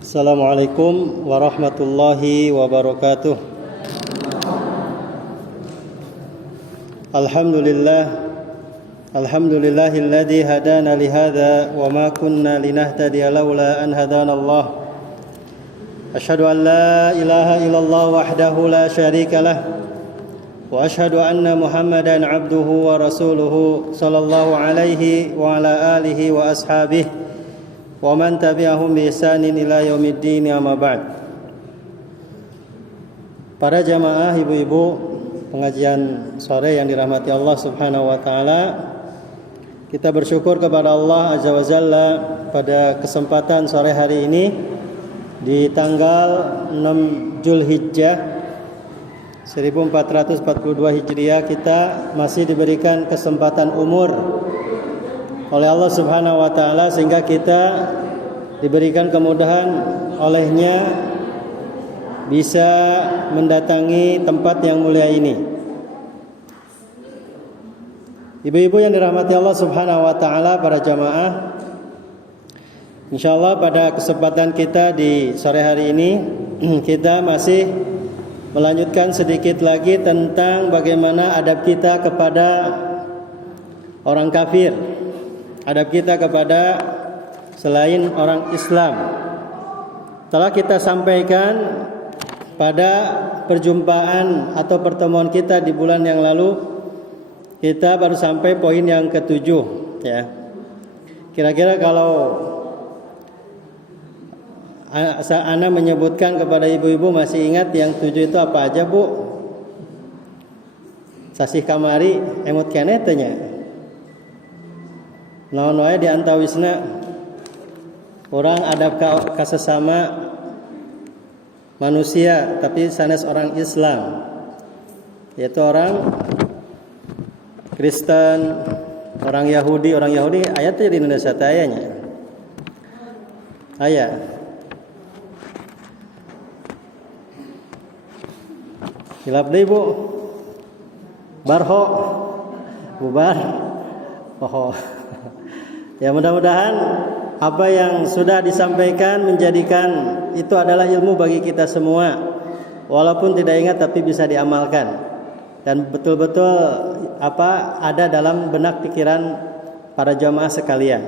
Assalamualaikum warahmatullahi wabarakatuh. Alhamdulillahilladzi hadana lihadza wa ma kunna linahtadiya laula an hadanallah. Asyhadu an la ilaha illallah wahdahu la syarika lah wa asyhadu anna Muhammadan abduhu wa rasuluhu sallallahu alaihi wa ala alihi wa ashabihi wa man tabi'ahum bi ihsanin ila yaumiddin, amma ba'd. Para jamaah, ibu-ibu pengajian sore yang dirahmati Allah Subhanahu wa taala, kita bersyukur kepada Allah Azza wa Jalla pada kesempatan sore hari ini di tanggal 6 Zulhijjah 1442 Hijriah. Kita masih diberikan kesempatan umur oleh Allah Subhanahu wa taala sehingga kita diberikan kemudahan olehnya bisa mendatangi tempat yang mulia ini. Ibu-ibu yang dirahmati Allah Subhanahu wa taala, para jamaah, insyaallah pada kesempatan kita di sore hari ini kita masih melanjutkan sedikit lagi tentang bagaimana adab kita kepada orang kafir, adab kita kepada selain orang Islam. Telah kita sampaikan pada perjumpaan atau pertemuan kita di bulan yang lalu, kita baru sampai poin yang ke-7 ya. Kira-kira kalau Ana menyebutkan kepada ibu-ibu masih ingat yang 7 itu apa aja, Bu? Sasih kamari emut keneh teh nya. Naon wae diantawisna orang adab ka sesama manusia tapi sanes orang Islam, yaitu orang Kristen, orang Yahudi. Orang Yahudi ayatnya di Indonesia tayanya ayat. Hilap deui, Bu. Barho bubar. Oh. Ya, mudah-mudahan apa yang sudah disampaikan menjadikan itu adalah ilmu bagi kita semua. Walaupun tidak ingat tapi bisa diamalkan dan betul-betul ada dalam benak pikiran para jamaah sekalian.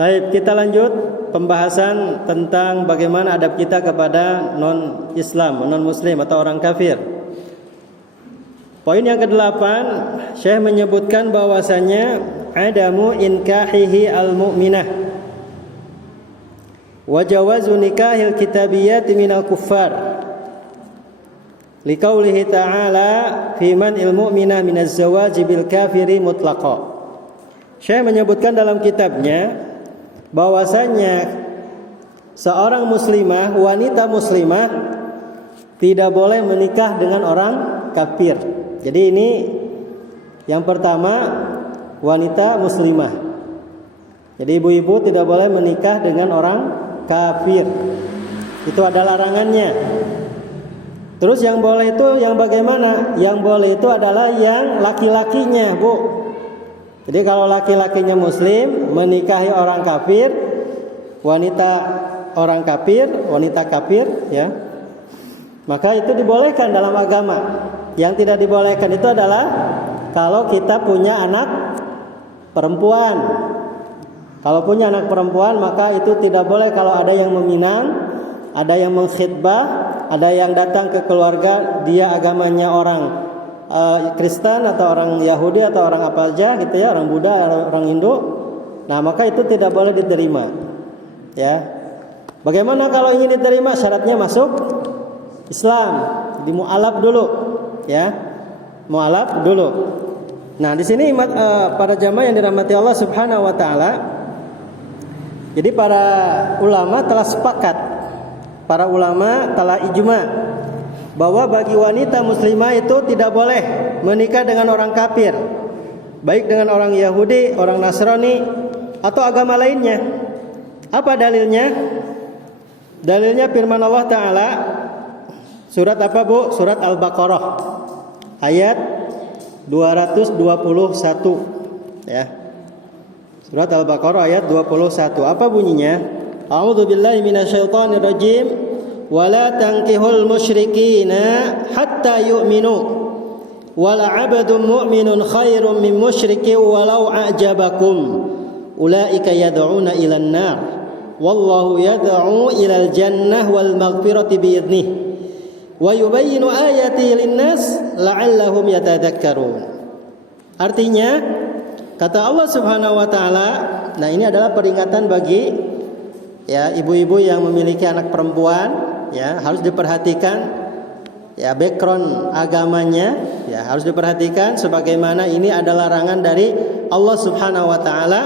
Baik, kita lanjut pembahasan tentang bagaimana adab kita kepada non-Islam, non-Muslim atau orang kafir. Poin yang ke-8, Syekh menyebutkan bahwasanya adamu inkahihi al-mu'minah wa jawazu nikahil kitabiyyati minal kuffar liqaulihi ta'ala fi man'il mu'minah minaz zawaji bil kafiri mutlaqa. Syekh menyebutkan dalam kitabnya bahwasanya seorang muslimah, wanita muslimah tidak boleh menikah dengan orang kafir. Jadi ini yang pertama, wanita muslimah. Jadi ibu-ibu tidak boleh menikah dengan orang kafir. Itu ada larangannya. Terus yang boleh itu yang bagaimana? Yang boleh itu adalah yang laki-lakinya, Bu. Jadi kalau laki-lakinya muslim menikahi orang kafir, wanita orang kafir, wanita kafir ya, maka itu dibolehkan dalam agama. Yang tidak dibolehkan itu adalah kalau kita punya anak perempuan. Kalau punya anak perempuan maka itu tidak boleh kalau ada yang meminang, ada yang mengkhitbah, ada yang datang ke keluarga dia agamanya orang Kristen atau orang Yahudi atau orang apa aja gitu ya, orang Buddha, orang Hindu. Nah, maka itu tidak boleh diterima. Ya. Bagaimana kalau ingin diterima? Syaratnya masuk Islam, di mu'alaf dulu. Ya. Mu'alaf dulu. Nah, di sini para jamaah yang dirahmati Allah Subhanahu wa taala. Jadi para ulama telah sepakat, para ulama telah ijma bahwa bagi wanita muslimah itu tidak boleh menikah dengan orang kafir, baik dengan orang Yahudi, orang Nasrani atau agama lainnya. Apa dalilnya? Dalilnya firman Allah taala surat apa, Bu? Surat Al-Baqarah ayat 221 ya. Surat Al-Baqarah ayat 21. Apa bunyinya? A'udzu billahi minasyaitonir rajim. Wala tankihul musyrikina hatta yu'minu. Wala 'abdun mu'minun khairum min musyrikin walau a'jabakum. Ulaika yad'una ilan nar. Wallahu yad'u ilal jannah wal maghfirati bi idnih. Wa yubayyinu ayatihi lin-nas la'allahum yatadhakkarun. Artinya, kata Allah Subhanahu wa taala, nah ini adalah peringatan bagi ya ibu-ibu yang memiliki anak perempuan, ya harus diperhatikan ya background agamanya, ya harus diperhatikan sebagaimana ini adalah larangan dari Allah Subhanahu wa taala.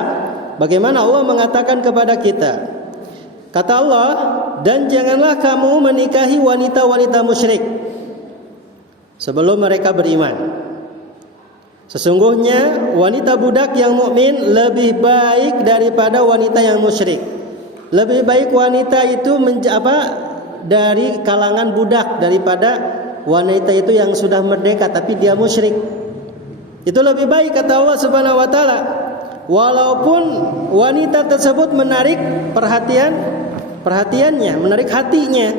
Bagaimana Allah mengatakan kepada kita? Kata Allah, dan janganlah kamu menikahi wanita-wanita musyrik sebelum mereka beriman. Sesungguhnya wanita budak yang mukmin lebih baik daripada wanita yang musyrik. Lebih baik wanita itu dari kalangan budak daripada wanita itu yang sudah merdeka tapi dia musyrik. Itu lebih baik kata Allah Subhanahu wa taala. Walaupun wanita tersebut menarik perhatiannya, menarik hatinya.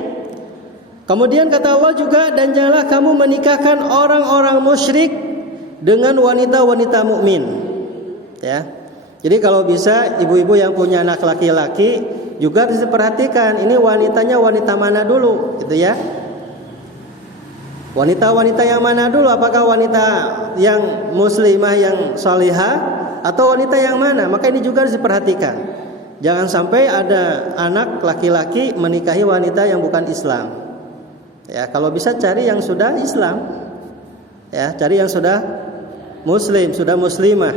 Kemudian kata Allah juga, dan janganlah kamu menikahkan orang-orang musyrik dengan wanita-wanita mukmin. Ya. Jadi kalau bisa ibu-ibu yang punya anak laki-laki juga harus diperhatikan ini wanitanya wanita mana dulu, gitu ya. Wanita-wanita yang mana dulu? Apakah wanita yang muslimah yang salihah atau wanita yang mana? Maka ini juga harus diperhatikan. Jangan sampai ada anak laki-laki menikahi wanita yang bukan Islam. Ya, kalau bisa cari yang sudah Islam. Ya, cari yang sudah muslim, sudah muslimah.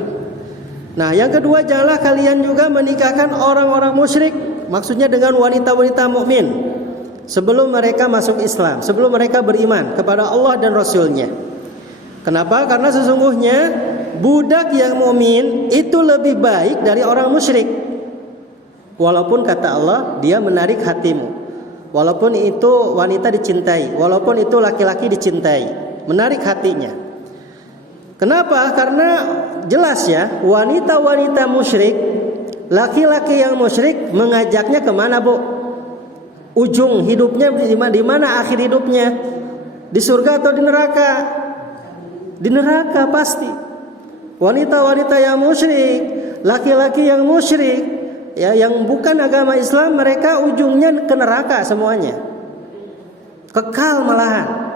Nah, yang kedua, janganlah kalian juga menikahkan orang-orang musyrik, maksudnya dengan wanita-wanita mukmin sebelum mereka masuk Islam, sebelum mereka beriman kepada Allah dan Rasul-Nya. Kenapa? Karena sesungguhnya budak yang mukmin itu lebih baik dari orang musyrik. Walaupun kata Allah, dia menarik hatimu. Walaupun itu wanita dicintai, walaupun itu laki-laki dicintai, menarik hatinya. Kenapa? Karena jelas ya, wanita-wanita musyrik, laki-laki yang musyrik mengajaknya kemana, Bu? Ujung hidupnya di mana akhir hidupnya? Di surga atau di neraka? Di neraka pasti. Wanita-wanita yang musyrik, laki-laki yang musyrik, ya yang bukan agama Islam, mereka ujungnya ke neraka semuanya. Kekal malahan.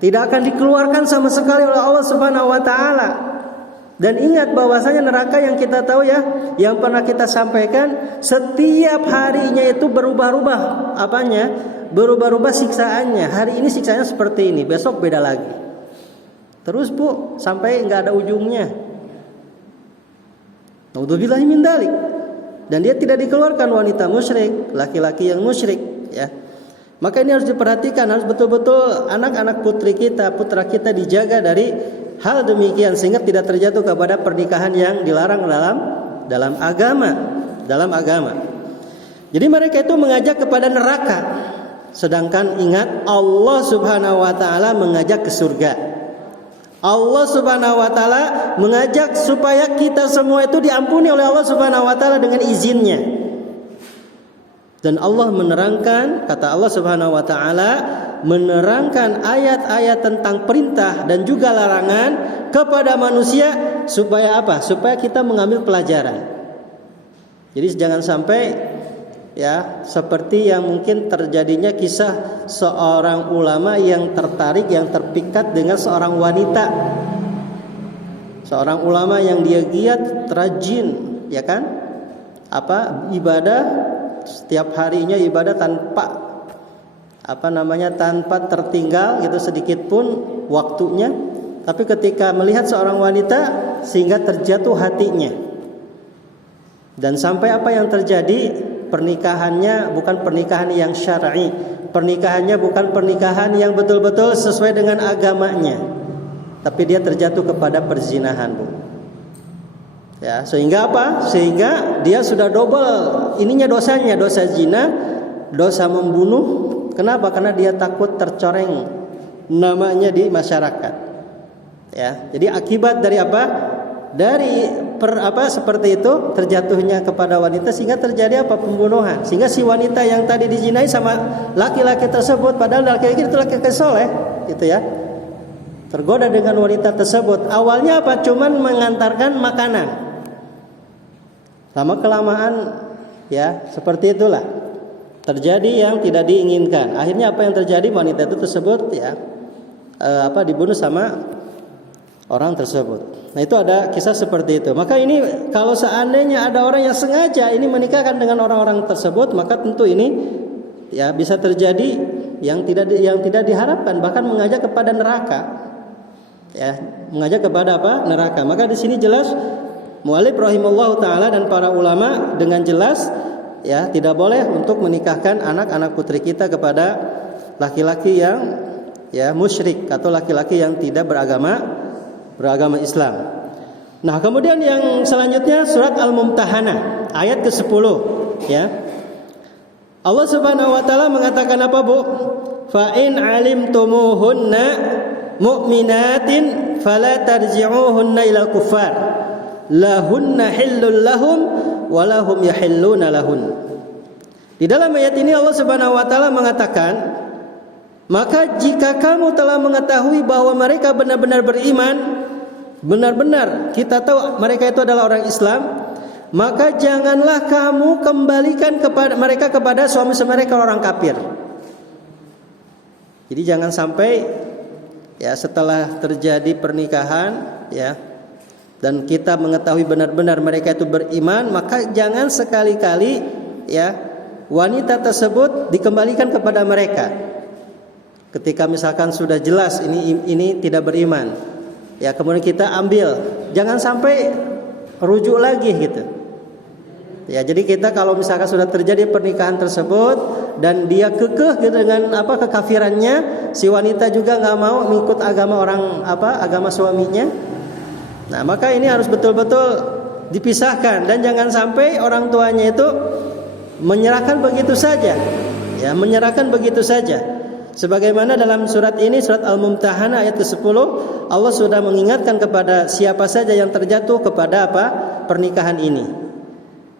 Tidak akan dikeluarkan sama sekali oleh Allah Subhanahu wa taala. Dan ingat bahwasanya neraka yang kita tahu ya, yang pernah kita sampaikan, setiap harinya itu berubah-ubah apanya? Berubah-ubah siksaannya. Hari ini siksaannya seperti ini, besok beda lagi. Terus Bu, sampai enggak ada ujungnya. Naudzubillahi min dzalik. Dan dia tidak dikeluarkan wanita musyrik, laki-laki yang musyrik, ya. Maka ini harus diperhatikan, harus betul-betul anak-anak putri kita, putra kita dijaga dari hal demikian sehingga tidak terjatuh kepada pernikahan yang dilarang dalam agama. Jadi mereka itu mengajak kepada neraka. Sedangkan ingat, Allah Subhanahu wa taala mengajak ke surga. Allah Subhanahu wa taala mengajak supaya kita semua itu diampuni oleh Allah Subhanahu wa taala dengan izinnya. Dan Allah menerangkan, kata Allah Subhanahu wa taala, menerangkan ayat-ayat tentang perintah dan juga larangan kepada manusia supaya apa? Supaya kita mengambil pelajaran. Jadi jangan sampai ya seperti yang mungkin terjadinya kisah seorang ulama yang tertarik, yang terpikat dengan seorang wanita. Seorang ulama yang dia giat, rajin, ya kan? Ibadah setiap harinya ibadah tanpa tanpa tertinggal gitu sedikit pun waktunya. Tapi ketika melihat seorang wanita sehingga terjatuh hatinya. Dan sampai apa yang terjadi? Pernikahannya bukan pernikahan yang syar'i, pernikahannya bukan pernikahan yang betul-betul sesuai dengan agamanya. Tapi dia terjatuh kepada perzinahan, Bu. Ya, sehingga apa? Sehingga dia sudah double ininya dosanya, dosa zina, dosa membunuh. Kenapa? Karena dia takut tercoreng namanya di masyarakat. Ya, jadi akibat dari apa? Dari seperti itu terjatuhnya kepada wanita sehingga terjadi pembunuhan, sehingga si wanita yang tadi dizinai sama laki-laki tersebut, padahal laki-laki itu laki-laki soleh gitu ya, tergoda dengan wanita tersebut. Awalnya cuman mengantarkan makanan, lama kelamaan ya seperti itulah terjadi yang tidak diinginkan. Akhirnya apa yang terjadi, wanita itu tersebut ya dibunuh sama orang tersebut. Nah, itu ada kisah seperti itu. Maka ini kalau seandainya ada orang yang sengaja ini menikahkan dengan orang-orang tersebut, maka tentu ini ya bisa terjadi yang tidak diharapkan, bahkan mengajak kepada neraka. Ya, mengajak kepada neraka. Maka di sini jelas mu'allif rahimallahu taala dan para ulama dengan jelas ya tidak boleh untuk menikahkan anak-anak putri kita kepada laki-laki yang ya musyrik atau laki-laki yang tidak beragama Islam. Nah, kemudian yang selanjutnya surat Al-Mumtahanah ayat ke-10 ya. Allah Subhanahu wa taala mengatakan apa, Bu? Fa in alimtumuhunna mu'minatin fala tarji'uhunna ilal kuffar lahunna hillul lahum wa lahum yahilluna lahun. Di dalam ayat ini Allah Subhanahu wa taala mengatakan, maka jika kamu telah mengetahui bahwa mereka benar-benar beriman, benar-benar kita tahu mereka itu adalah orang Islam, maka janganlah kamu kembalikan mereka kepada suami-suami mereka orang kafir. Jadi jangan sampai ya setelah terjadi pernikahan ya dan kita mengetahui benar-benar mereka itu beriman, maka jangan sekali-kali ya wanita tersebut dikembalikan kepada mereka. Ketika misalkan sudah jelas ini tidak beriman, ya kemudian kita ambil, jangan sampai rujuk lagi gitu. Ya, jadi kita kalau misalkan sudah terjadi pernikahan tersebut dan dia kekeh gitu dengan kekafirannya, si wanita juga nggak mau mengikut agama suaminya. Nah, maka ini harus betul-betul dipisahkan dan jangan sampai orang tuanya itu menyerahkan begitu saja. Ya, menyerahkan begitu saja. Sebagaimana dalam surat ini, surat Al-Mumtahanah ayat ke-10, Allah sudah mengingatkan kepada siapa saja yang terjatuh kepada pernikahan ini.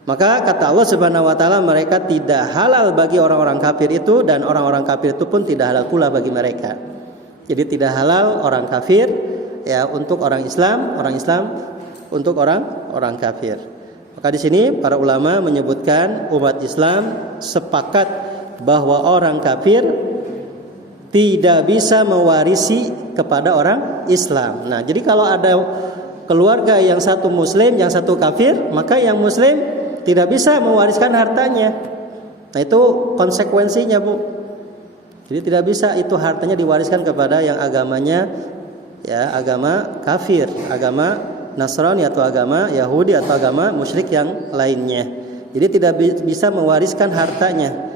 Maka kata Allah Subhanahu wa taala, mereka tidak halal bagi orang-orang kafir itu dan orang-orang kafir itu pun tidak halal pula bagi mereka. Jadi tidak halal orang kafir ya untuk orang Islam untuk orang kafir. Maka di sini para ulama menyebutkan umat Islam sepakat bahwa orang kafir tidak bisa mewarisi kepada orang Islam. Nah, jadi kalau ada keluarga yang satu muslim, yang satu kafir, maka yang muslim tidak bisa mewariskan hartanya. Nah, itu konsekuensinya, Bu. Jadi tidak bisa itu hartanya diwariskan kepada yang agamanya ya agama kafir, agama Nasrani atau agama Yahudi atau agama musyrik yang lainnya. Jadi tidak bisa mewariskan hartanya.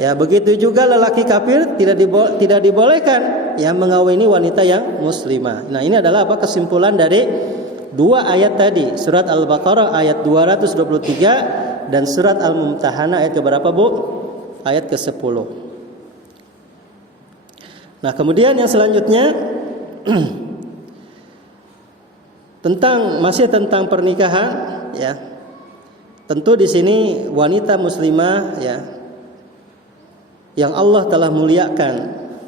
Ya, begitu juga lelaki kafir tidak dibolehkan ya mengawini wanita yang muslimah. Nah, ini adalah kesimpulan dari dua ayat tadi, surat Al-Baqarah ayat 223 dan surat Al-Mumtahanah ayat keberapa, Bu? Ayat ke-10. Nah, kemudian yang selanjutnya masih tentang pernikahan ya. Tentu di sini wanita muslimah ya yang Allah telah muliakan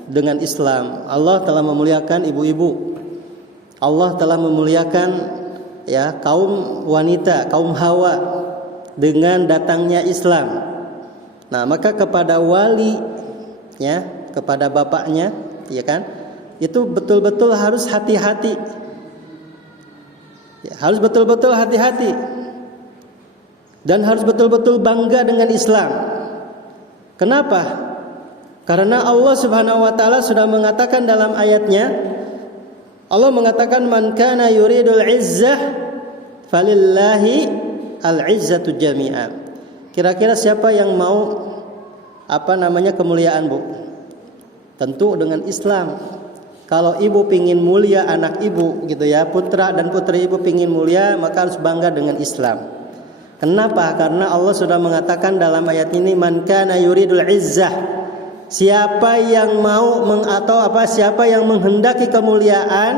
dengan Islam. Allah telah memuliakan ibu-ibu. Allah telah memuliakan ya kaum wanita, kaum Hawa dengan datangnya Islam. Nah, maka kepada wali ya, kepada bapaknya ya kan, itu betul-betul harus hati-hati. Ya, harus betul-betul hati-hati. Dan harus betul-betul bangga dengan Islam. Kenapa? Karena Allah Subhanahu wa taala sudah mengatakan dalam ayatnya, Allah mengatakan man kana yuridul izzah falillahi al-izzatu jami'a. Kira-kira siapa yang mau kemuliaan, Bu? Tentu dengan Islam. Kalau ibu pingin mulia anak ibu gitu ya, putra dan putri ibu pingin mulia, maka harus bangga dengan Islam. Kenapa? Karena Allah sudah mengatakan dalam ayat ini man kana yuridul izzah. Siapa yang mau siapa yang menghendaki kemuliaan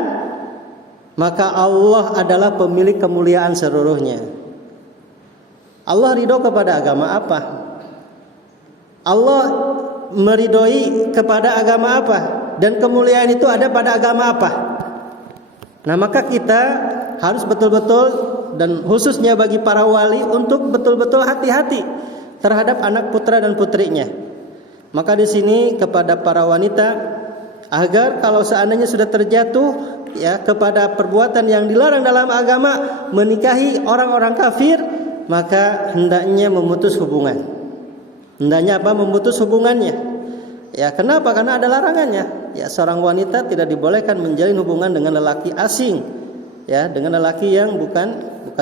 maka Allah adalah pemilik kemuliaan seluruhnya. Allah ridho kepada agama apa? Allah meridhoi kepada agama apa? Dan kemuliaan itu ada pada agama apa? Nah, maka kita harus betul-betul, dan khususnya bagi para wali, untuk betul-betul hati-hati terhadap anak putra dan putrinya. Maka di sini kepada para wanita, agar kalau seandainya sudah terjatuh ya kepada perbuatan yang dilarang dalam agama, menikahi orang-orang kafir, maka hendaknya memutus hubungan. Hendaknya apa? Memutus hubungannya. Ya, kenapa? Karena ada larangannya. Ya, seorang wanita tidak dibolehkan menjalin hubungan dengan lelaki asing. Ya, dengan lelaki yang bukan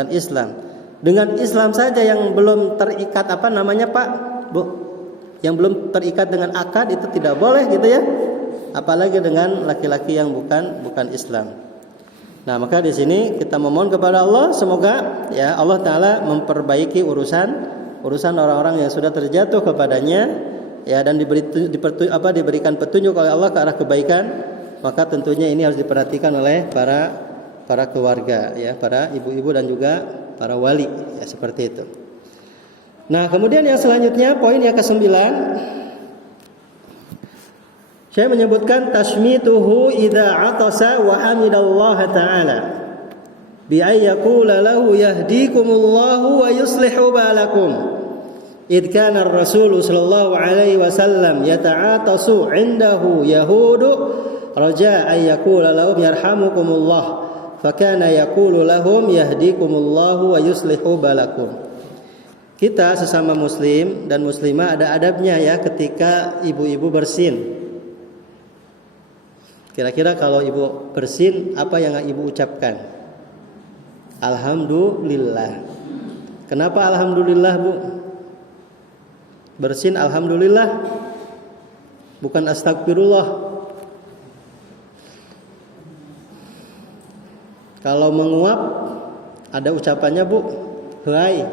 Islam. Dengan Islam saja yang belum terikat apa namanya, Pak? Bu. Yang belum terikat dengan akad itu tidak boleh gitu ya. Apalagi dengan laki-laki yang bukan Islam. Nah, maka di sini kita memohon kepada Allah, semoga ya Allah Taala memperbaiki urusan orang-orang yang sudah terjatuh kepadanya, ya, dan diberikan petunjuk oleh Allah ke arah kebaikan. Maka tentunya ini harus diperhatikan oleh para keluarga, ya, para ibu-ibu dan juga para wali, ya, seperti itu. Nah, kemudian yang selanjutnya, poin yang ke-9, saya menyebutkan tasmituhu idza atasa wa hamidallaha ta'ala bi ay yaqula lahu yahdikumullahu wa yuslihu balakum. Idh kana ar-rasul sallallahu alaihi wasallam yata'atasu 'indahu yahudu raja ay yaqula lahum yarhamukumullah, fakana yaqulu lahum yahdikumullahu wa yuslihu balakum. Kita sesama muslim dan muslimah ada adabnya ya ketika ibu-ibu bersin. Kira-kira kalau ibu bersin, apa yang ibu ucapkan? Alhamdulillah. Kenapa alhamdulillah, Bu? Bersin alhamdulillah, bukan astagfirullah. Kalau menguap ada ucapannya, Bu. Hai.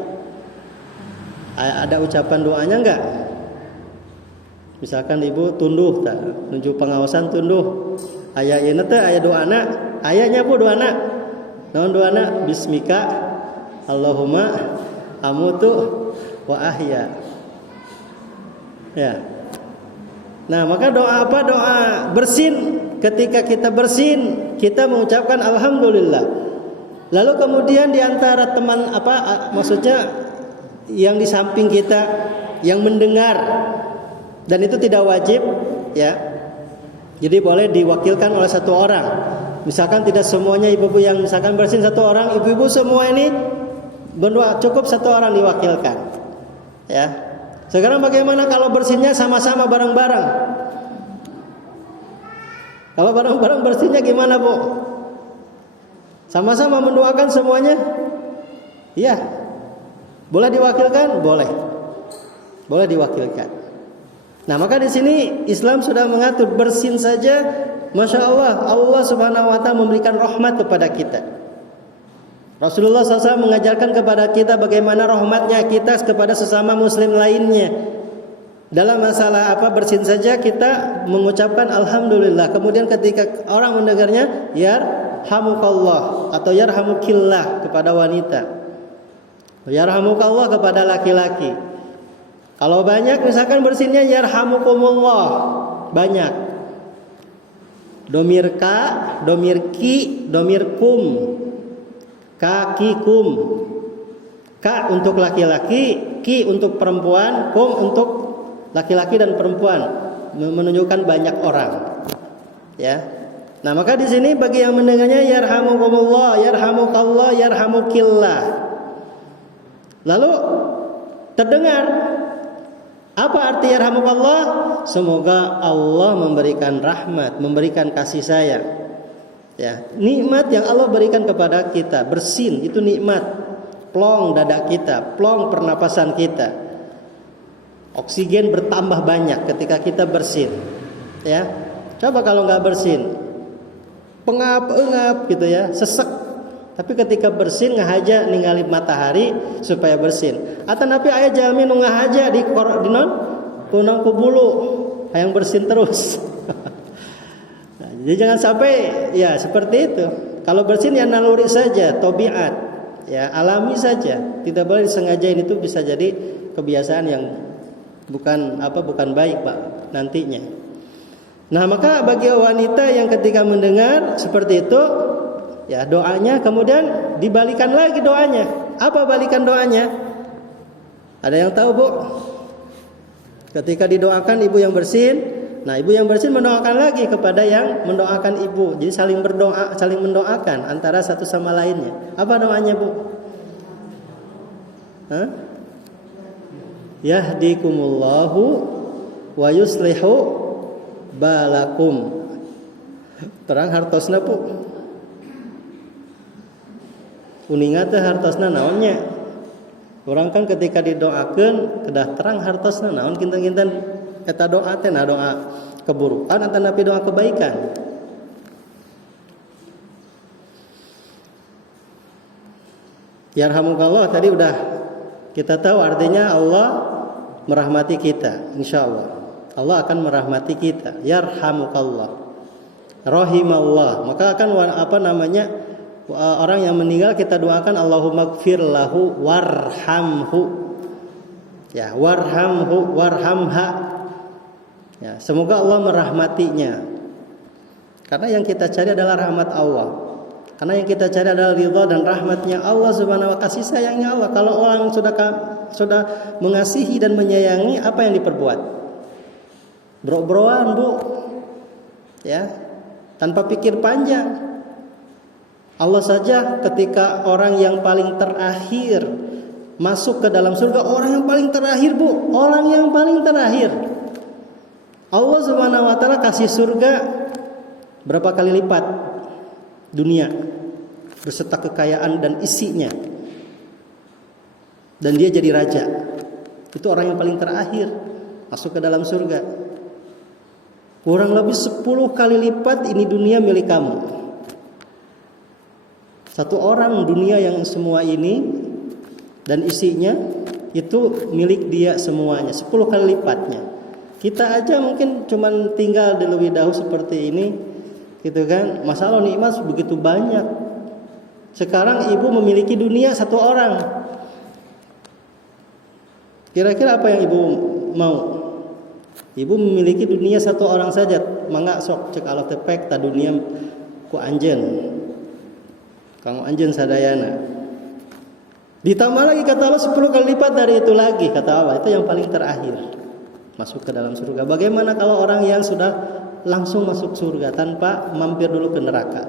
Ada ucapan doanya enggak? Misalkan ibu tunduh, nunjuk pengawasan tunduh. Aya ieu teh aya doana, ayanya Bu doana. Naon doana? Bismika Allahumma amutu wa ahya. Ya. Nah, maka doa apa? Doa bersin. Ketika kita bersin, kita mengucapkan alhamdulillah. Lalu kemudian di antara teman maksudnya yang di samping kita yang mendengar, dan itu tidak wajib, ya. Jadi boleh diwakilkan oleh satu orang. Misalkan tidak semuanya ibu-ibu yang misalkan bersin satu orang, ibu-ibu semua ini berdoa, cukup satu orang diwakilkan. Ya. Sekarang bagaimana kalau bersinnya sama-sama bareng-bareng? Kalau bareng-bareng bersinnya gimana, Bu? Sama-sama mendoakan semuanya? Iya. Boleh diwakilkan? Boleh. Boleh diwakilkan. Nah, maka di sini Islam sudah mengatur bersin saja, Masya Allah, Allah Subhanahu Wa Taala memberikan rahmat kepada kita. Rasulullah SAW mengajarkan kepada kita bagaimana rahmatnya kita kepada sesama muslim lainnya. Dalam masalah bersin saja kita mengucapkan alhamdulillah. Kemudian ketika orang mendengarnya, yarhamukallah atau yarhamukillah kepada wanita, yarhamukallah kepada laki-laki. Kalau banyak misalkan bersinnya yarhamukumullah, banyak. Domir ka, domir ki, domir kum, kakikum. Ka untuk laki-laki, ki untuk perempuan, kum untuk laki-laki dan perempuan, menunjukkan banyak orang. Ya. Nah, maka di sini bagi yang mendengarnya yarhamukumullah, yarhamukallah, yarhamukillah. Lalu terdengar apa arti yarhamukallah? Semoga Allah memberikan rahmat, memberikan kasih sayang. Ya, nikmat yang Allah berikan kepada kita, bersin itu nikmat. Plong dada kita, plong pernapasan kita. Oksigen bertambah banyak ketika kita bersin. Ya. Coba kalau enggak bersin, pengap-engap gitu ya, sesek. Tapi ketika bersin ngahaja ningali matahari supaya bersin. Atau napi aya jalmi nu ngahaja di non kunang ku bulu, hayang bersin terus. Nah, jadi jangan sampai ya seperti itu. Kalau bersin ya naluri saja, tabiat, ya alami saja. Tidak boleh disengajain, itu bisa jadi kebiasaan yang bukan baik Pak nantinya. Nah, maka bagi wanita yang ketika mendengar seperti itu, ya doanya kemudian dibalikan lagi doanya. Apa balikan doanya? Ada yang tahu, Bu? Ketika didoakan ibu yang bersin, nah ibu yang bersin mendoakan lagi kepada yang mendoakan ibu. Jadi saling berdoa, saling mendoakan antara satu sama lainnya. Apa doanya, Bu? Hah? Yahdikumullahu wa yuslihu balakum. Terang hartosna, Bu. Uninga teh hartosna naonnya? Orang kan ketika didoakan kedah terang hartosna naon kinten-kinten eta doa teh nah doa keburukan atau napi doa kebaikan. Yarhamukallah tadi udah kita tahu artinya Allah merahmati kita, insyaallah. Allah akan merahmati kita. Yarhamukallah. Rahimallah. Maka akan orang yang meninggal kita doakan Allahumma gfir lahu warhamhu. Ya, warhamhu warhamha. Ya, semoga Allah merahmatinya. Karena yang kita cari adalah rahmat Allah. Karena yang kita cari adalah ridha dan rahmatnya Allah Subhanahu wa taala, kasih sayangnya Allah. Kalau orang sudah mengasihi dan menyayangi, apa yang diperbuat? Bro-broan, Bu. Ya. Tanpa pikir panjang. Allah saja ketika orang yang paling terakhir masuk ke dalam surga, orang yang paling terakhir, Bu, orang yang paling terakhir. Allah Subhanahu wa taala kasih surga berapa kali lipat dunia beserta kekayaan dan isinya. Dan dia jadi raja. Itu orang yang paling terakhir masuk ke dalam surga. Kurang lebih 10 kali lipat ini dunia milik kamu. Satu orang dunia yang semua ini dan isinya itu milik dia semuanya, 10 kali lipatnya. Kita aja mungkin cuman tinggal di lebih dahulu seperti ini, gitu kan? Masalah nikmat begitu banyak. Sekarang ibu memiliki dunia satu orang. Kira-kira apa yang ibu mau? Ibu memiliki dunia satu orang saja, mangga sok cek alat tepek ta dunia ku anjeun. Kang anjeun sadayana. Ditambah lagi kata Allah 10 kali lipat dari itu lagi, kata Allah. Itu yang paling terakhir masuk ke dalam surga. Bagaimana kalau orang yang sudah langsung masuk surga tanpa mampir dulu ke neraka?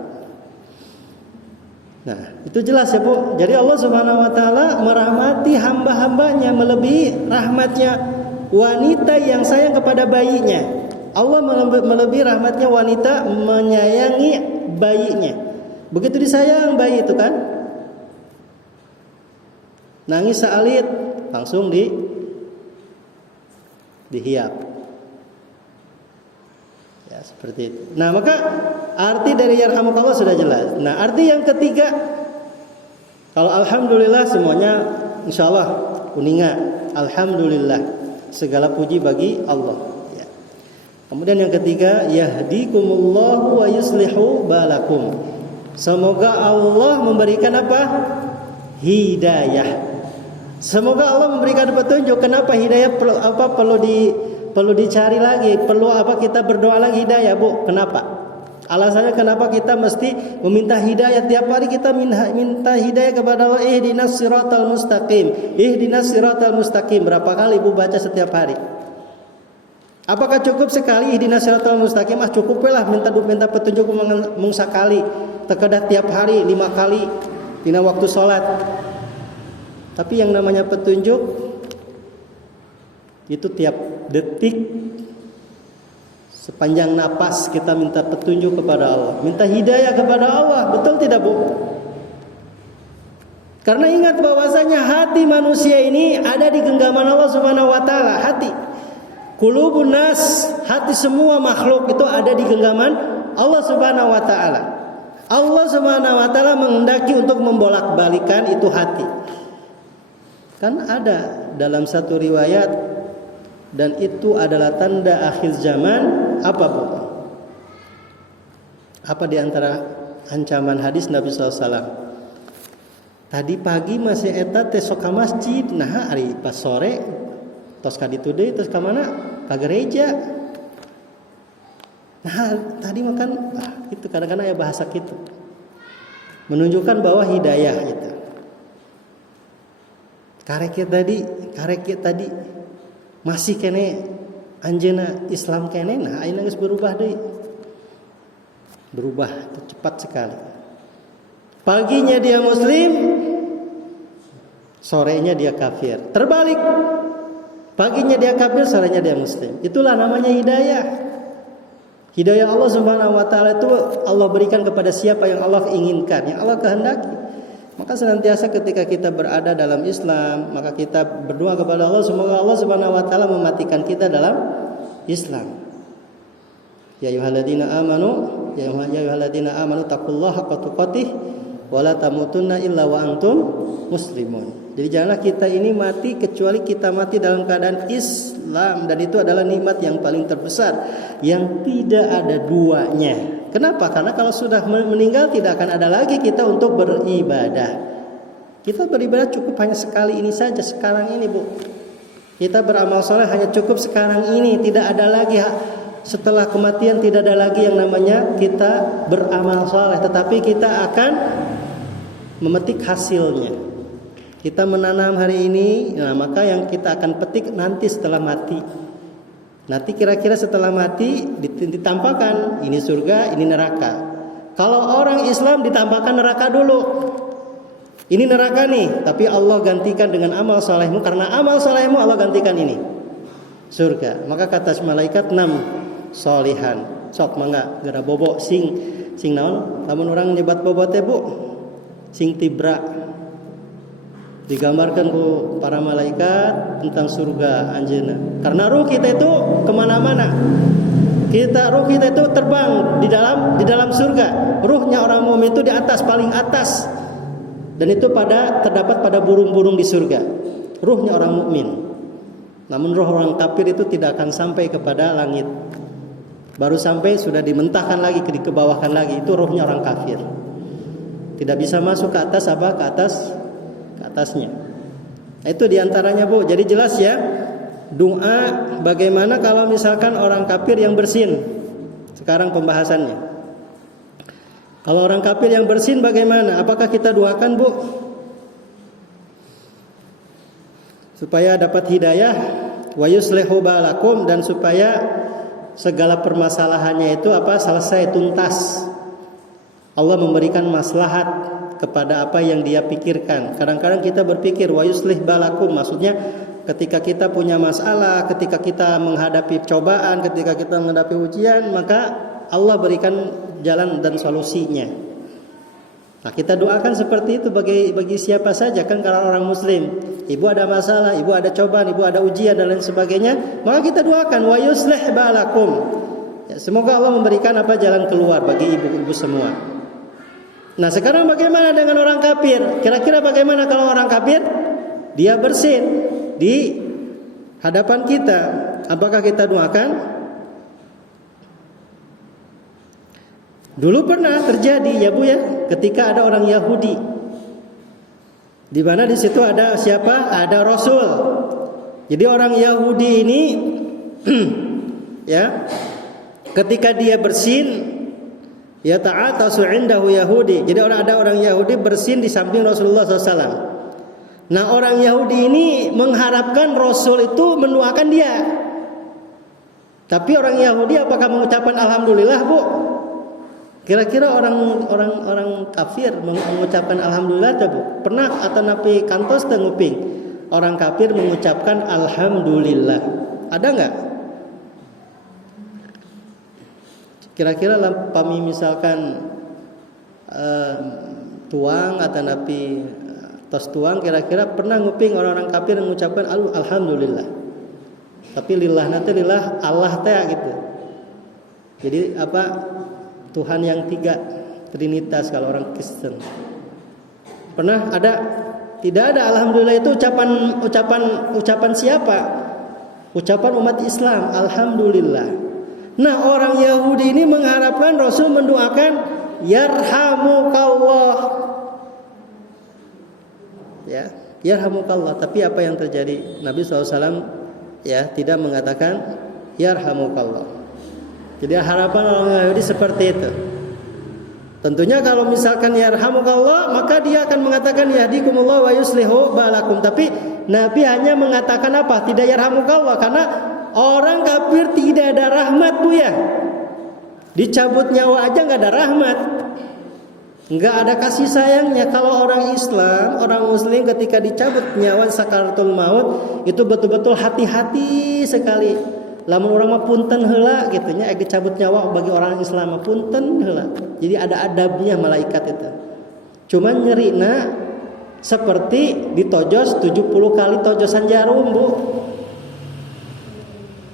Nah, itu jelas ya, Bu. Jadi Allah Subhanahu wa taala merahmati hamba-hambanya melebihi rahmatnya wanita yang sayang kepada bayinya. Allah melebihi rahmatnya wanita menyayangi bayinya. Begitu disayang bayi itu kan, nangis saalit langsung dihiap. Ya seperti itu. Nah maka arti dari yarhamukallah sudah jelas. Nah arti yang ketiga, kalau alhamdulillah semuanya insyaallah uninga, alhamdulillah segala puji bagi Allah. Ya. Kemudian yang ketiga, yahdikumullahu wa yuslihu balakum. Semoga Allah memberikan apa? Hidayah. Semoga Allah memberikan petunjuk. Kenapa hidayah perlu dicari lagi? Perlu apa kita berdoa lagi hidayah, Bu? Kenapa? Alasannya kenapa kita mesti meminta hidayah? Tiap hari kita minta hidayah kepada Allah. Ihdinas siratal mustaqim. Ihdinas siratal mustaqim. Berapa kali Ibu baca setiap hari? Apakah cukup sekali ihdinas siratal mustaqim? Cukuplah minta petunjuk mung sakali. Terkadang tiap hari 5 kali dina waktu sholat. Tapi yang namanya petunjuk itu tiap detik, sepanjang napas kita minta petunjuk kepada Allah, minta hidayah kepada Allah. Betul tidak, Bu? Karena ingat bahwasanya hati manusia ini ada di genggaman Allah Subhanahu wa taala. Hati qulubun nas, hati semua makhluk itu ada di genggaman Allah Subhanahu wa taala. Allah Subhanahu wa taala menghendaki untuk membolak-balikan itu hati. Kan ada dalam satu riwayat, dan itu adalah tanda akhir zaman, apa, Bu? Apa di antara ancaman hadis Nabi SAW. Tadi pagi masih eta teh sok ka masjid, nah ari pas sore tos ka ditu deui tos ka mana? Ka gereja. Nah, tadi makan itu kadang-kadang ya bahasa gitu. Menunjukkan bahwa hidayah gitu. Karek tadi masih kene anjeuna Islam kene, nah ayeuna geus berubah deui. Berubah cepat sekali. Paginya dia muslim, sorenya dia kafir. Terbalik. Paginya dia kafir, sorenya dia muslim. Itulah namanya hidayah. Hidayah Allah Subhanahu wa taala itu Allah berikan kepada siapa yang Allah inginkan, yang Allah kehendaki. Maka senantiasa ketika kita berada dalam Islam, maka kita berdoa kepada Allah semoga Allah Subhanahu wa taala mematikan kita dalam Islam. Ya ayyuhalladzina amanu taqullaha haqqa tuqatih wa la tamutunna illa wa antum muslimun. Jadi janganlah kita ini mati kecuali kita mati dalam keadaan Islam, dan itu adalah nikmat yang paling terbesar yang tidak ada duanya. Kenapa? Karena kalau sudah meninggal tidak akan ada lagi kita untuk beribadah. Kita beribadah cukup hanya sekali ini saja, sekarang ini, Bu. Kita beramal soleh hanya cukup sekarang ini, tidak ada lagi setelah kematian, tidak ada lagi yang namanya kita beramal soleh, tetapi kita akan memetik hasilnya. Kita menanam hari ini, nah maka yang kita akan petik nanti setelah mati. Nanti kira-kira setelah mati ditampakkan ini surga, ini neraka. Kalau orang Islam ditampakkan neraka dulu. Ini neraka nih, tapi Allah gantikan dengan amal salehmu, karena amal salehmu Allah gantikan ini surga. Maka kata malaikat 6 solihan. Sok mangga gara bobo sing naon? Lamun orang nyebat bobo teh, Bu, sing tibra. Digambarkan ku para malaikat tentang surga anjeuna. Karena ruh kita itu kemana-mana. Ruh kita itu terbang di dalam surga. Ruhnya orang mukmin itu di atas, paling atas. Dan itu terdapat pada burung-burung di surga. Ruhnya orang mukmin. Namun roh orang kafir itu tidak akan sampai kepada langit. Baru sampai sudah dimentahkan lagi, dikebawahkan lagi. Itu ruhnya orang kafir. Tidak bisa masuk ke atas apa? Ke atasnya. Nah, itu diantaranya, Bu. Jadi jelas ya, doa bagaimana kalau misalkan orang kafir yang bersin. Sekarang pembahasannya. Kalau orang kafir yang bersin bagaimana? Apakah kita doakan, Bu? Supaya dapat hidayah, wa yuslihu balakum, dan supaya segala permasalahannya itu selesai tuntas. Allah memberikan maslahat kepada apa yang dia pikirkan. Kadang-kadang kita berpikir wa yuslih balakum, maksudnya ketika kita punya masalah, ketika kita menghadapi cobaan, ketika kita menghadapi ujian, maka Allah berikan jalan dan solusinya. Nah, kita doakan seperti itu bagi siapa saja, kan kalau orang muslim, ibu ada masalah, ibu ada cobaan, ibu ada ujian dan lain sebagainya, maka kita doakan wa yuslih balakum. Ya, semoga Allah memberikan jalan keluar bagi ibu-ibu semua. Nah, sekarang bagaimana dengan orang kafir? Kira-kira bagaimana kalau orang kafir dia bersin di hadapan kita? Apakah kita doakan? Dulu pernah terjadi ya, Bu ya, ketika ada orang Yahudi. Di mana di situ ada siapa? Ada Rasul. Jadi orang Yahudi ini ya, ketika dia bersin, ya ta'atasu indahu Yahudi. Jadi ada orang Yahudi bersin di samping Rasulullah SAW. Nah, orang Yahudi ini mengharapkan Rasul itu mendoakan dia. Tapi orang Yahudi apakah mengucapkan alhamdulillah, Bu? Kira-kira orang kafir mengucapkan alhamdulillah, Bu? Pernah atau napi kantos teu nguping orang kafir mengucapkan alhamdulillah? Ada enggak? Kira-kira lampami misalkan tuang atau napi tos tuang, kira-kira pernah nguping orang-orang kafir mengucapkan alhamdulillah. Tapi lillah nanti lillah Allah teh gitu. Jadi Tuhan yang 3, Trinitas kalau orang Kristen. Pernah ada? Tidak ada. Alhamdulillah itu ucapan siapa? Ucapan umat Islam. Alhamdulillah. Nah, orang Yahudi ini mengharapkan Rasul mendoakan yarhamukallah. Ya, yarhamukallah. Tapi apa yang terjadi? Nabi SAW ya tidak mengatakan yarhamukallah. Jadi harapan orang Yahudi seperti itu. Tentunya kalau misalkan yarhamukallah, maka dia akan mengatakan yahdikumullah wa yuslihu balakum. Tapi Nabi hanya mengatakan apa? Tidak yarhamukallah, karena orang kafir tidak ada rahmat, Bu ya. Dicabut nyawa aja nggak ada rahmat, nggak ada kasih sayangnya. Kalau orang Islam, orang Muslim ketika dicabut nyawa sakaratul maut itu betul-betul hati-hati sekali. Lamun orang mah punten heula gitu nya, dicabut nyawa bagi orang Islam mah punten heula. Jadi ada adabnya malaikat itu. Cuman nyerina seperti ditojos 70 kali tojosan jarum, Bu.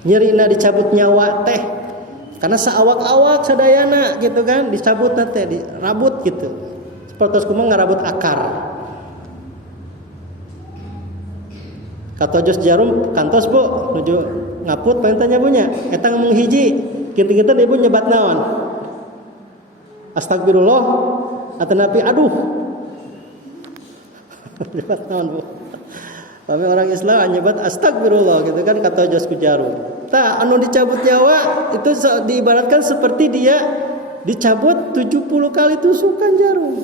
Nyerina dicabut nyawa teh karena seawak-awak sadayana gitu kan, dicabut teh dirabut gitu. Seperti kumaha ngarabut akar. Katojos jarum kantos, Bu, nuju ngaput pentanya punya. Eta ngomong hiji, kinting-kinting ibu nyebat naon? Astagfirullah atau nabi aduh. Nyebat naon, Bu? Kami orang Islam nyebat astagfirullah gitu kan, katojos ku jarum. Tah anu dicabut nyawa itu diibaratkan seperti dia dicabut 70 kali tusukan jarum.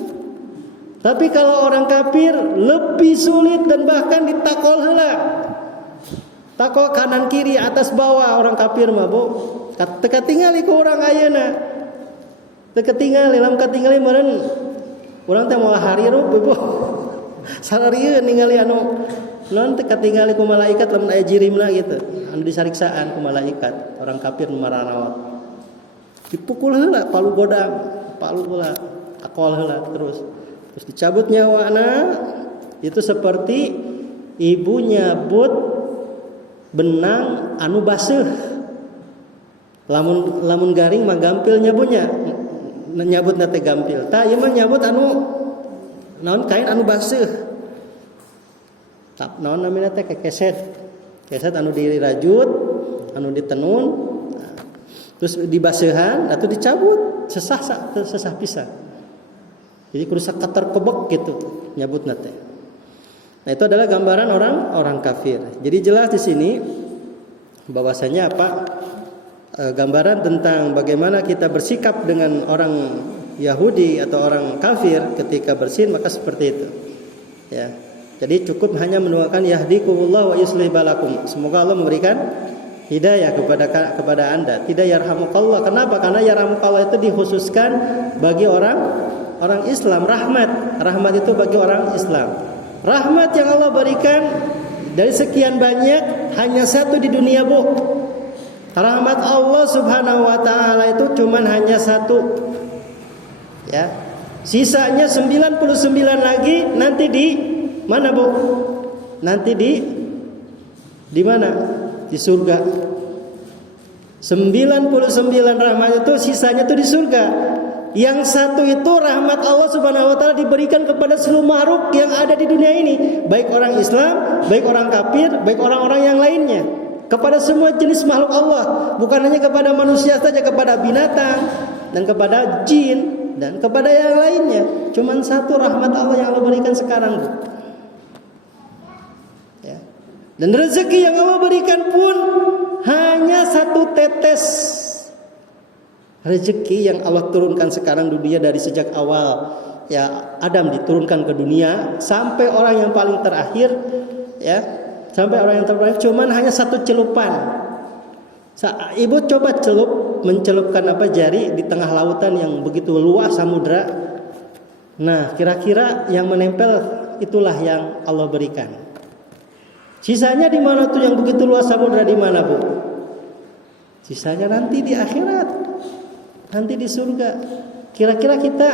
Tapi kalau orang kafir lebih sulit dan bahkan ditakol heula. Takol kanan kiri atas bawah orang kafir mah, Bu. Teka tingali ku urang ayeuna. Teka tingali, lamun katingali meureun urang teh moal harirup, Bu. Sararieun ningali anu non teka tingali ku malaikat lamun aya jirimna gitu. Anu disariksaan ku malaikat, orang kafir nu maranawat. Dipukul heula palu godang, palu heula, takol heula terus dicabut nyawana. Itu seperti ibu nyabut benang anu baseuh. Lamun garing mah gampil nyabunya. Nyabutna teh gampil. Tah ieu mah nyabut anu naon kain anu baseuh. Tap naon namina teh keset. Keset anu dirajut, anu ditenun. Terus dibaseuhan atau dicabut sesah pisan. Jadi kudu sakater kebek gitu nyabutna teh. Nah, itu adalah gambaran orang kafir. Jadi jelas di sini bahwasanya apa? Gambaran tentang bagaimana kita bersikap dengan orang Yahudi atau orang kafir ketika bersin, maka seperti itu. Ya. Jadi cukup hanya mendoakan yahdikumullah wa yuslih balakum. Semoga Allah memberikan hidayah kepada Anda. Tidak yarhamukallah. Kenapa? Karena yarhamukallah itu dikhususkan bagi orang Islam. Rahmat itu bagi orang Islam. Rahmat yang Allah berikan dari sekian banyak hanya satu di dunia, Bu. Rahmat Allah Subhanahu wa taala itu cuman hanya satu. Ya. Sisanya 99 lagi nanti di mana, Bu? Nanti di mana? Di surga. 99 rahmat itu sisanya tuh di surga. Yang satu itu rahmat Allah Subhanahu wa taala diberikan kepada seluruh makhluk yang ada di dunia ini, baik orang Islam, baik orang kafir, baik orang-orang yang lainnya. Kepada semua jenis makhluk Allah, bukan hanya kepada manusia saja, kepada binatang dan kepada jin dan kepada yang lainnya. Cuman satu rahmat Allah yang Allah berikan sekarang, Bu. Ya. Dan rezeki yang Allah berikan pun hanya satu tetes. Rezeki yang Allah turunkan sekarang dunia dari sejak awal ya Adam diturunkan ke dunia sampai orang yang paling terakhir, ya sampai orang yang terakhir cuman hanya satu celupan. Ibu coba mencelupkan jari di tengah lautan yang begitu luas samudra. Nah kira-kira yang menempel itulah yang Allah berikan. Sisanya di mana tuh yang begitu luas samudra, di mana, Bu? Sisanya nanti di akhirat. Nanti di surga. Kira-kira kita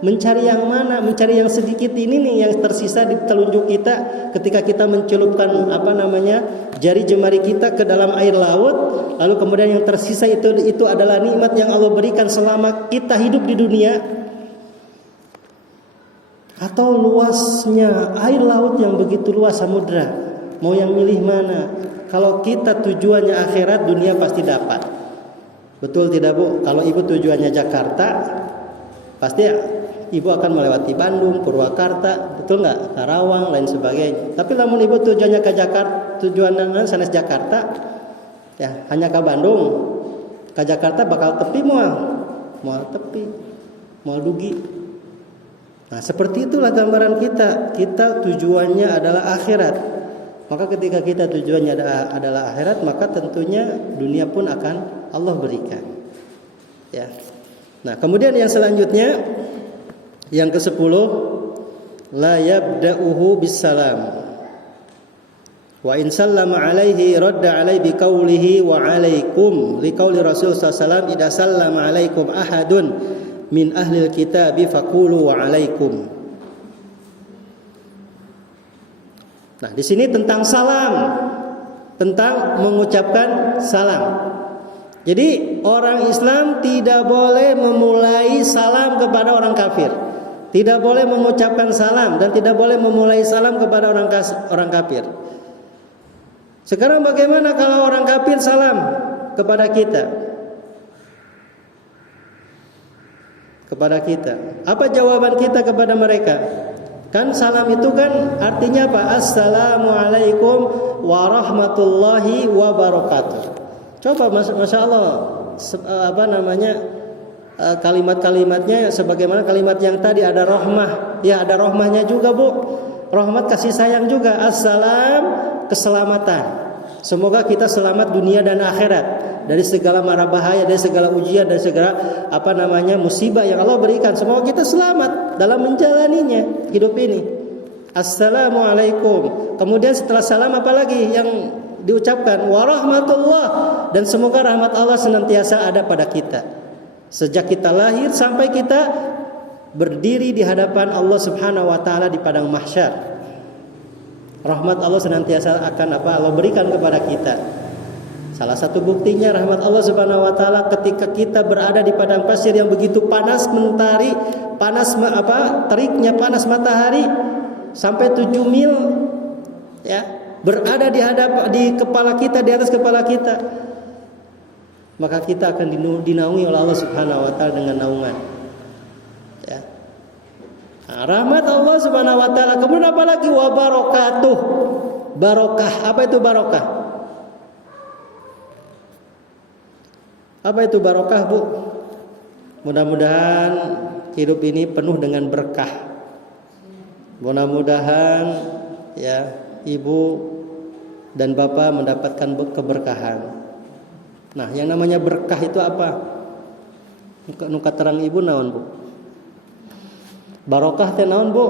mencari yang mana? Mencari yang sedikit ini nih yang tersisa di telunjuk kita ketika kita mencelupkan jari jemari kita ke dalam air laut, lalu kemudian yang tersisa itu adalah nikmat yang Allah berikan selama kita hidup di dunia. Atau luasnya air laut yang begitu luas samudra. Mau yang milih mana? Kalau kita tujuannya akhirat, dunia pasti dapat. Betul tidak, Bu? Kalau ibu tujuannya Jakarta, Pasti ibu akan melewati Bandung, Purwakarta, betul nggak? Karawang, lain sebagainya. Tapi lamun ibu tujuannya ke Jakarta, tujuannya sanes Jakarta, ya hanya ke Bandung, ke Jakarta bakal tepi mau tepi, mau dugi. Nah seperti itulah gambaran kita. Kita tujuannya adalah akhirat. Maka ketika kita tujuannya adalah akhirat, maka tentunya dunia pun akan Allah berikan. Ya. Nah, kemudian yang selanjutnya yang ke-10, la yabda'uhu bisalam. Wa in sallama alaihi radda alaihi biqaulihi wa alaikum liqauli Rasul sallallahu alaihi wasallam idza sallama alaikum ahadun min ahlil kitabi faqulu wa alaikum. Nah, di sini tentang salam, tentang mengucapkan salam. Jadi orang Islam tidak boleh memulai salam kepada orang kafir, tidak boleh mengucapkan salam dan tidak boleh memulai salam kepada orang kafir. Sekarang bagaimana kalau orang kafir salam kepada kita? Kepada kita. Apa jawaban kita kepada mereka? Kan salam itu kan artinya apa? Assalamualaikum warahmatullahi wabarakatuh. Coba Masya Allah kalimat-kalimatnya sebagaimana kalimat yang tadi ada rahmah. Ya ada rahmahnya juga Bu. Rahmat kasih sayang juga. Assalam keselamatan. Semoga kita selamat dunia dan akhirat dari segala mara bahaya, dari segala ujian, dari segala musibah yang Allah berikan. Semoga kita selamat dalam menjalaninya hidup ini. Assalamualaikum. Kemudian setelah salam apa lagi yang diucapkan? Warahmatullah. Dan semoga rahmat Allah senantiasa ada pada kita sejak kita lahir sampai kita berdiri di hadapan Allah Subhanahu wa taala di padang mahsyar. Rahmat Allah senantiasa akan Allah berikan kepada kita. Salah satu buktinya rahmat Allah Subhanahu wa taala ketika kita berada di padang pasir yang begitu panas mentari, teriknya panas matahari sampai 7 mil ya, berada di kepala kita, di atas kepala kita. Maka kita akan dinaungi oleh Allah Subhanahu wa taala dengan naungan. Ya. Nah, rahmat Allah Subhanahu wa taala. Kemudian apa lagi? Wa barakatuh. Barokah. Apa itu barokah? Apa itu barokah, Bu? Mudah-mudahan hidup ini penuh dengan berkah. Mudah-mudahan ya ibu dan bapak mendapatkan keberkahan. Nah, yang namanya berkah itu apa? Nuka terang ibu naon, Bu? Barokah teh naon, Bu?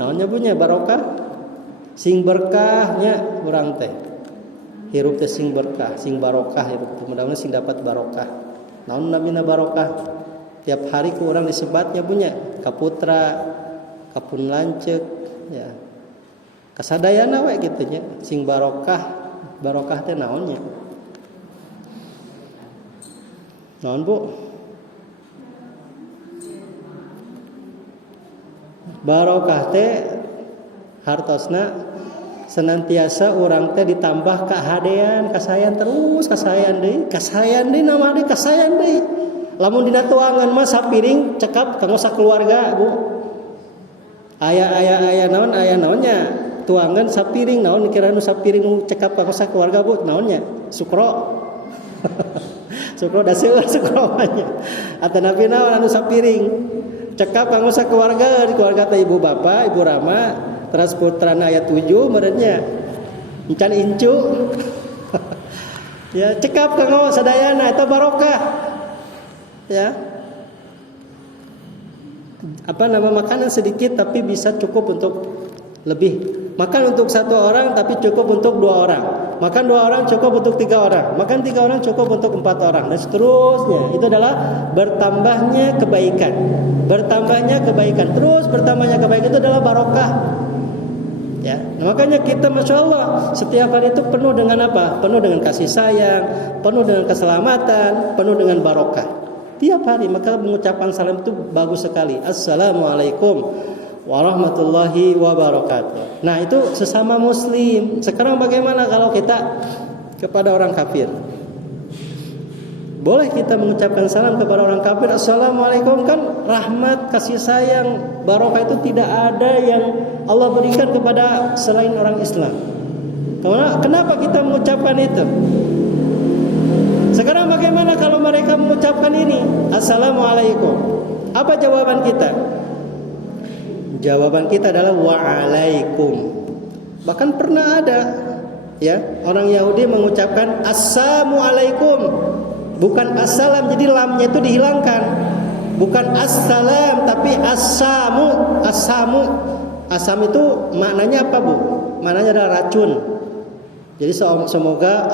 Naonnya punya barokah? Sing berkahnya urang teh. Hirup teh sing berkah, sing barokah hirup. Mudah-mudahan sing dapat barokah. Naon namina barokah? Tiap hari ku urang disebatnya punya kaputra, kapun lanceuk, ya. Kasadayana we kitu nya. Sing barokah teh naonnya? Naon, Bu? Barokah teh hartosna senantiasa urang teh ditambah kahadean, kasayan terus, kasayan deui nama deui, kasayan deui. Lamun dina tuangan mah sapiring cekap kanggo sakeluarga, Bu. Aya naonnya? Tuangan sapiring naon kira nu sapiring nu cekap kanggo sakeluarga, Bu? Naonnya? Sukro. Sukro da seueur sukro nya. Atanapi naon anu sapiring? Cekap kanggo sakeluarga, di keluarga teh ibu bapak, ibu Rama, teras putrana aya 7 meureunnya. Encan incu. Ya, cekap kanggo sadayana eta barokah. Ya. Makanan sedikit tapi bisa cukup untuk lebih. Makan untuk 1 orang tapi cukup untuk 2 orang. Makan 2 orang cukup untuk 3 orang. Makan 3 orang cukup untuk 4 orang dan seterusnya. Itu adalah bertambahnya kebaikan. Terus bertambahnya kebaikan itu adalah barokah. Ya, nah, makanya kita Masya Allah setiap hari itu penuh dengan apa? Penuh dengan kasih sayang, penuh dengan keselamatan, penuh dengan barokah. Tiap hari maka mengucapkan salam itu bagus sekali. Assalamualaikum warahmatullahi wabarakatuh. Nah itu sesama muslim. Sekarang bagaimana kalau kita kepada orang kafir? Boleh kita mengucapkan salam kepada orang kafir, assalamualaikum, kan rahmat, kasih sayang, barokah itu tidak ada yang Allah berikan kepada selain orang Islam. Kenapa kita mengucapkan itu? Sekarang bagaimana kalau mereka mengucapkan ini, assalamualaikum? Apa jawaban kita? Jawaban kita adalah waalaikum. Bahkan pernah ada ya orang Yahudi mengucapkan assalamualaikum, bukan assalam, jadi lamnya itu dihilangkan. Bukan assalam tapi assamu. Asam itu maknanya apa, Bu? Maknanya adalah racun. Jadi semoga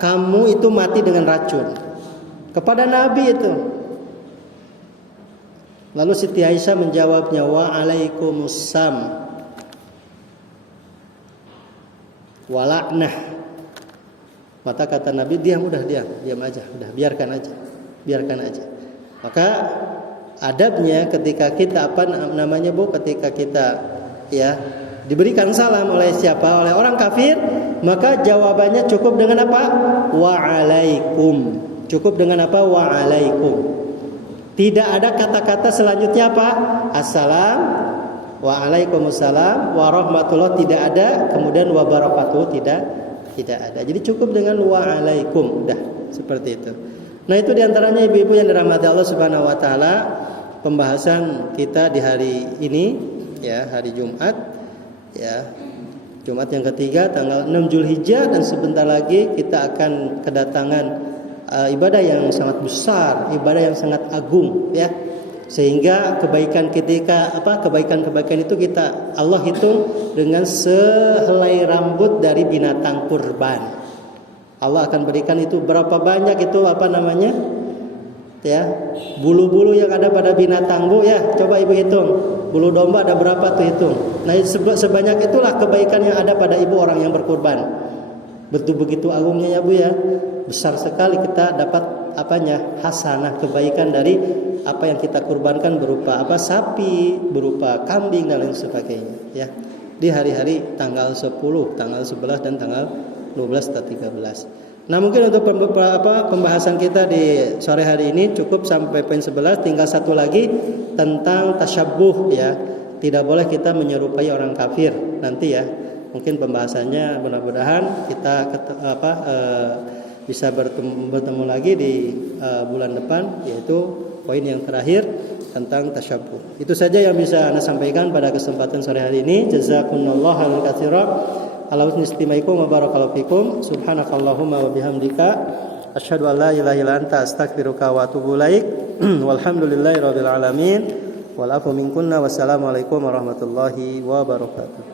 kamu itu mati dengan racun. Kepada Nabi itu. Lalu Siti Aisyah menjawabnya, wa'alaikumussalam wala'nah. Maka kata Nabi, diam aja, udah biarkan aja. Maka adabnya ketika kita ketika kita ya diberikan salam oleh siapa? Oleh orang kafir, maka jawabannya cukup dengan apa? Wa'alaikum. Cukup dengan apa? Wa'alaikum. Tidak ada kata-kata selanjutnya apa? Assalam, wa'alaikumussalam, warahmatullah tidak ada, kemudian wabarakatuh tidak ada. Jadi cukup dengan wa'alaikum, dah seperti itu. Nah, itu diantaranya ibu-ibu yang dirahmati Allah Subhanahu wa taala, pembahasan kita di hari ini ya, hari Jumat ya. Jumat yang ketiga tanggal 6 Zulhijjah, dan sebentar lagi kita akan kedatangan ibadah yang sangat besar, ibadah yang sangat agung ya. Sehingga kebaikan itu kita Allah hitung dengan sehelai rambut dari binatang kurban. Allah akan berikan itu berapa banyak itu ya, bulu-bulu yang ada pada binatang, Bu ya. Coba Ibu hitung. Bulu domba ada berapa tuh, hitung. Nah, sebanyak itulah kebaikan yang ada pada ibu orang yang berkurban. Begitu agungnya ya, Bu ya. Besar sekali kita dapat hasanah, kebaikan dari apa yang kita kurbankan berupa sapi, berupa kambing dan lain sebagainya ya. Di hari-hari tanggal 10, tanggal 11 dan tanggal 12 atau 13. Nah, mungkin untuk pembahasan kita di sore hari ini cukup sampai poin 11. Tinggal satu lagi tentang tasyabbuh ya. Tidak boleh kita menyerupai orang kafir nanti ya. Mungkin pembahasannya mudah-mudahan kita bisa bertemu lagi di bulan depan, yaitu poin yang terakhir tentang tasyabbuh. Itu saja yang bisa Anda sampaikan pada kesempatan sore hari ini. Jazakumullahu khairan katsiran. Ala husni istimaikum wa barakallahu fikum. Subhanakallahumma wa bihamdika asyhadu an la ilaha illa anta astaghfiruka wa atubu ilaik. Walhamdulillahirabbil alamin. Wal afu minkunna wassalamu alaikum warahmatullahi wabarakatuh.